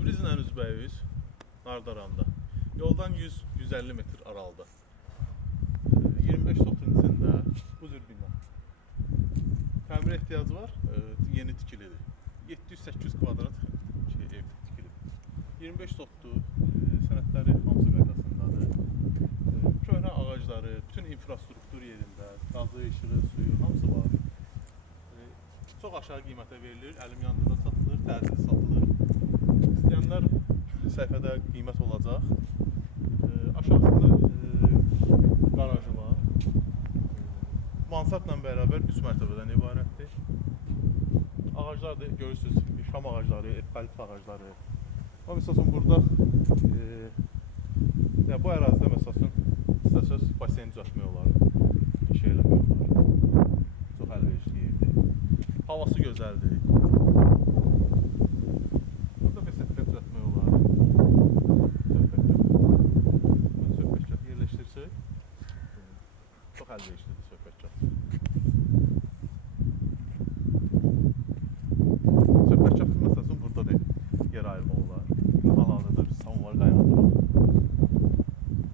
Cibrizlə üzbəyiz Nardaranda. Yoldan 100-150 metr aralıda. 25 sotun içində bu cür bina. Təmir ehtiyacı var, yeni tikilidir. 700-800 kvadrat ev tikilidir. 25 sotdur, sənədləri hamısı qaydasındadır. Köhnə ağacları, bütün infrastruktur yerində, qazı, işığı, suyu, hamısı var. Çox aşağı qiymətə verilir, əlim yanında da satılır, təcili satılır. İstəyənlər səhifədə qiymət olacaq. Aşağısında qarajı var. Mansardla bərabər 3 mərtəbədən ibarətdir. Ağaclar da görürsünüz, şam ağacları, evkalipт ağacları. O məsələn burada bu ərazidə məsələn istəsəz basen düzəltmək olar, iş eləmək olar. Çox əlverişli yerdir. Havası gözəldir. Burada besetlər düzəltmək olar. Söhbətgah yerləşdirsək, çox əlverişlidir söhbətgah. Söhbətgah məsələn burada da yer ayırmaq olar. Hal-hazırda bir samovar qaynadırıq.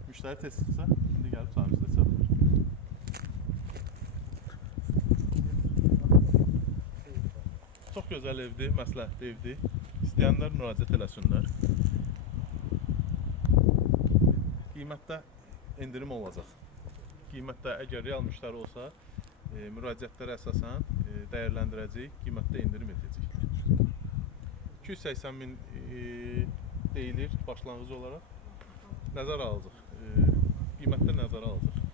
Müştəri tezdirsə, indi gəlib sahibimizdə içə bilir. Çox gözəl evdir, məsləhətli evdir. İstəyənlər müraciət eləsinlər. Qiymətdə endirim olacaq. Qiymətdə əgər real müştəri olsa, müraciətlərə əsasən dəyərləndirəcək, qiymətdə endirim edəcək. 280 min deyilir başlanğıc olaraq. Nəzərə alacaq. Qiymətdə nəzərə alacaq.